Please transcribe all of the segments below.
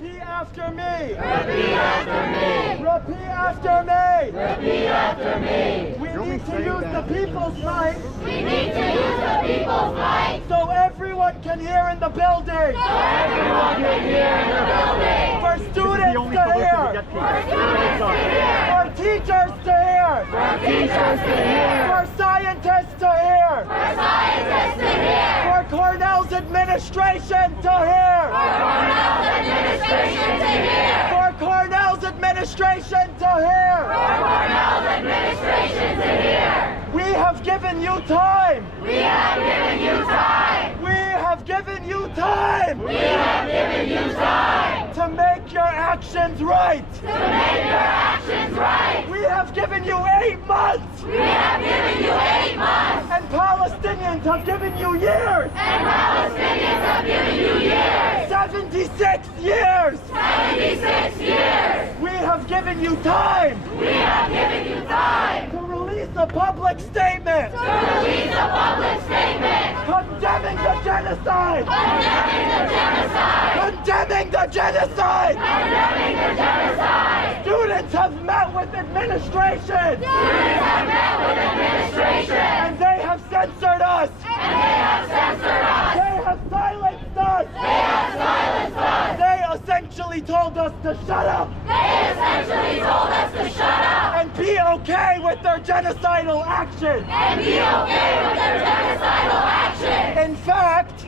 Repeat after me. Repeat after me. Repeat after me. Repeat after me. We need to use the people's might. We need to use the people's might. So everyone can hear in the building. So everyone can hear in the building. For students to hear. For students to hear. For teachers to hear. For teachers to hear. For scientists to hear. For scientists to hear. For Cornell's administration to hear. For Cornell's administration to hear. For Cornell's administration to hear. For Cornell's administration to hear. We have given you time. We have given you time. We have given you time. We have given you time. To make your actions right. To make your actions right. We have given you 8 months. We have given you 8 months. And Palestinians have given you years. And Palestinians have given you years. 76 years. 76 years. We have given you time. We have given you time. To release a public statement. To release a public statement. Condemning the genocide. Condemning the genocide. Condemning the genocide. Condemning the genocide. Students have met with administration. Students have met with administration. And they have censored us. And they have censored us. They have silenced us. They have silenced us. They essentially told us to shut up. They essentially told us to shut up. And be okay with their genocidal action. And be okay with their genocidal action. In fact,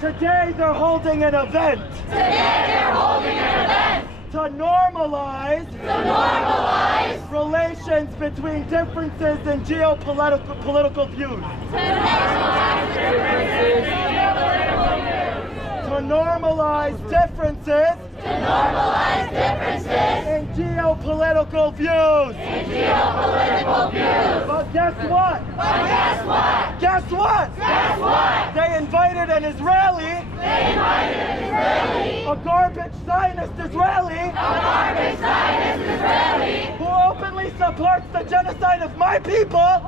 today they're holding an event. Today they're holding an event. To normalize relations between differences in geopolitical views. To normalize differences in geopolitical views. But guess what? Guess what? They invited an Israeli. A garbage Zionist Israeli. Who openly supports the genocide of my people.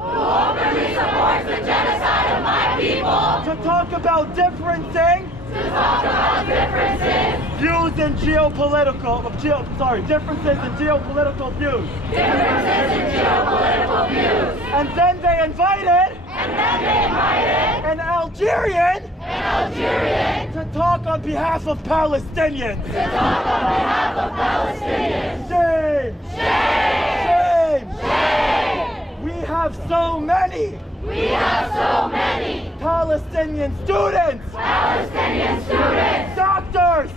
To talk about differences views in differences in geopolitical views. And then they invited an Algerian to talk on behalf of Palestinians. Shame! We have so many Palestinian students, doctors,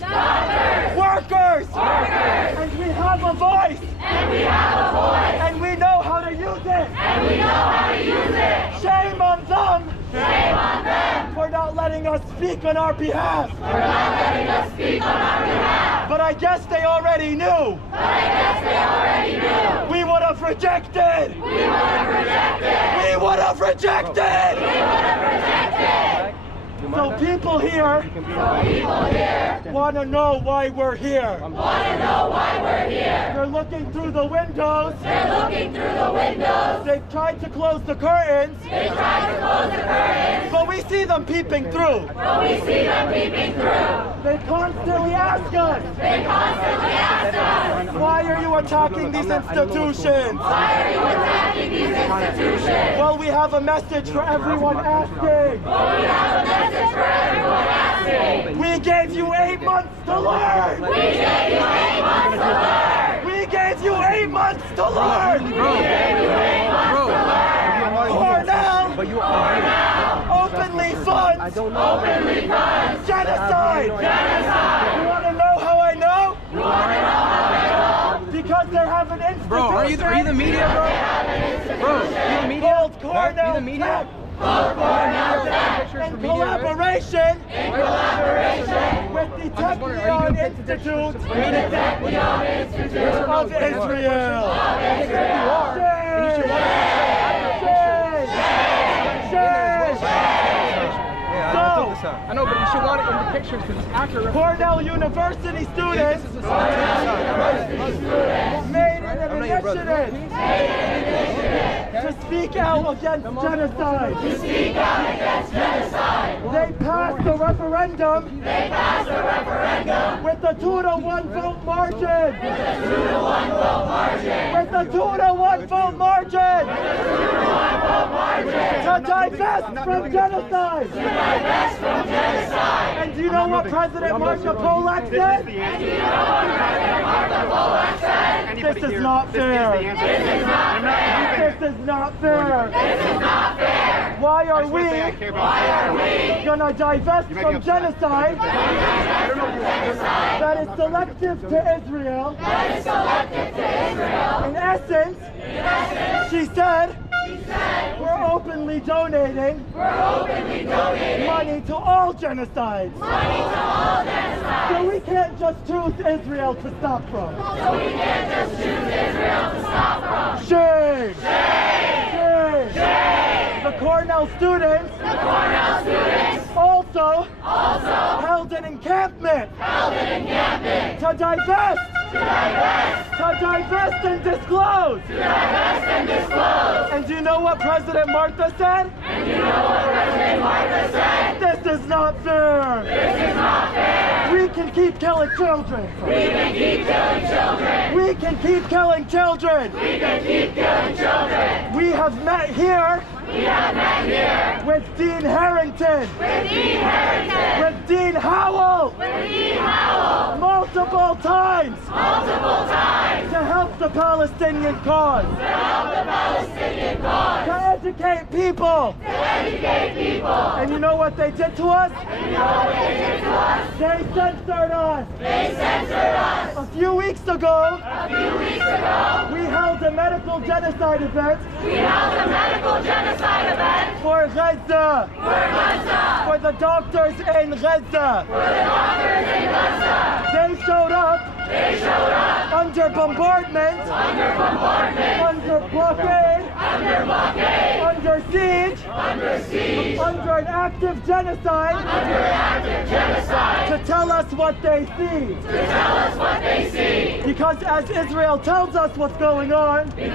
workers, and we have a voice, and we know how to use it. Shame on them for not letting us speak on our behalf. But I guess they already knew. We would have rejected. So people here want to know why we're here. They're looking through the windows. They've tried to close the curtains. But we see them peeping through. They constantly ask us. Why are you attacking these institutions? Well, we have a message for everyone asking. We gave you 8 months to learn. We gave you 8 months to learn. Cornell openly funds genocide. You want to know how I know? Because they have an institution. Bro, are you the media, bro? Bro, are you the media? Called Cornell the media? In collaboration with the Technion Institute of Israel. I know, but you should want it in the pictures because it's accurate. Cornell University students made an initiative to speak out against genocide. They passed a referendum With the 2-to-1 vote margin. With the 2-to-1 vote margin. To divest from genocide. And do you know what President Marshall Polak said? This is not fair. This is not fair. Why are we gonna divest from genocide that is selective to Israel? In essence, she said, we're openly donating money to all genocides. So we can't just choose Israel to stop from. Shame! Shame! The Cornell students also held an encampment to divest and disclose. And do you know what President Martha said? This is not fair. We can keep killing children. We can keep killing children. We have met here with Dean Harrington. With Dean Howell. Multiple times. To help the Palestinian cause. To educate people. And you know what they did to us? They censored us. A few weeks ago, we held a medical genocide event. For Gaza. For the doctors in Gaza. They showed up under bombardment, under blockade, under siege, under an active genocide, to tell us what they see. Because as Israel tells us what's going on, the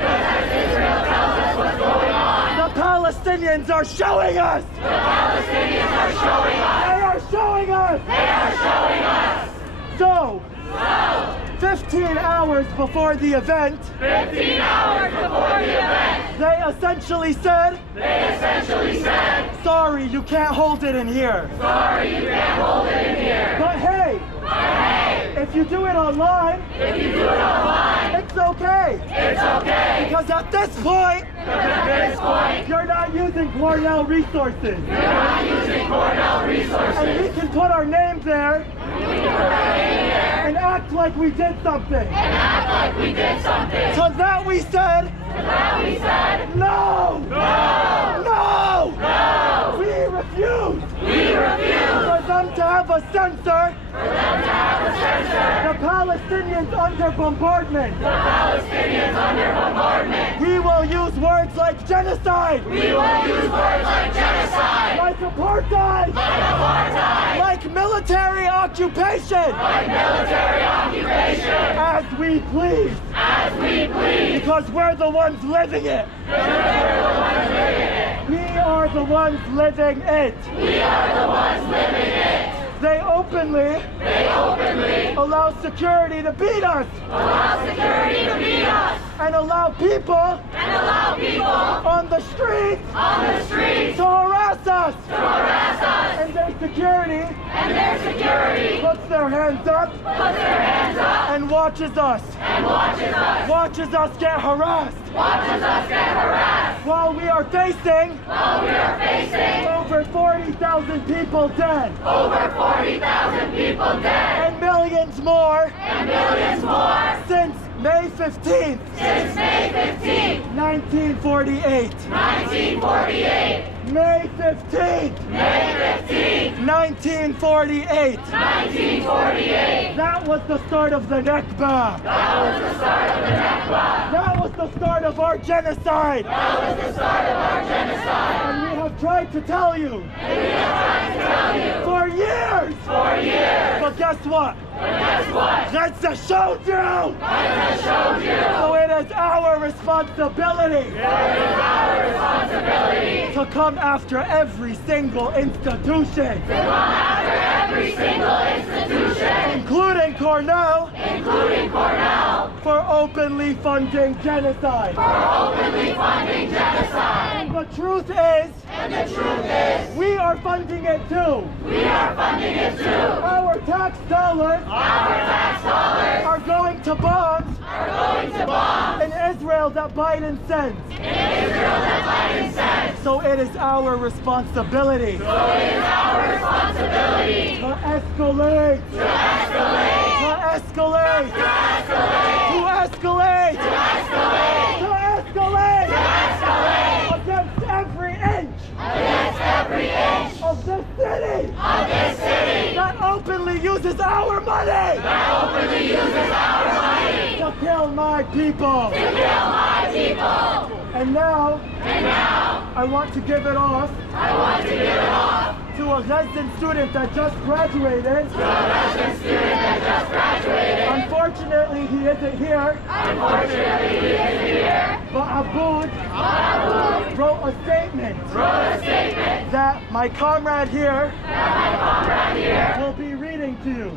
Palestinians are showing us. They are showing us. So, 15 hours before the event, they essentially said, sorry, you can't hold it in here. But hey, if you do it online, it's okay. Because at this point, you're not using Cornell resources. And we can put our name there and act like we did something. So that we said, no! We refuse for them to have a censor. The Palestinians under bombardment. We will use words like genocide. Like apartheid. Like military occupation. As we please. Because we're the ones living it. We are the ones living it. They openly allow security to beat us. And allow people on the streets to harass us. And their security puts their hands up and watches us. Watches us get harassed. While we are facing over 40,000 people dead. And millions more since May 15th. 1948. May 15th. 1948. That was the start of the Nakba. That was the start of our genocide. And we have tried to tell you. For years. But guess what? Gaza showed you. So it is our responsibility to come after every single institution, including Cornell, including Cornell, for openly funding genocide. And the truth is, we are funding it too. Our tax dollars are going to bombs in Israel that Biden sends. So it is our responsibility to escalate, against every inch of this city that openly uses our money to kill my people. And now, I want to give it off to a resident student that just graduated. Unfortunately, he isn't here. But Aboud wrote a statement that my comrade here will be reading to you.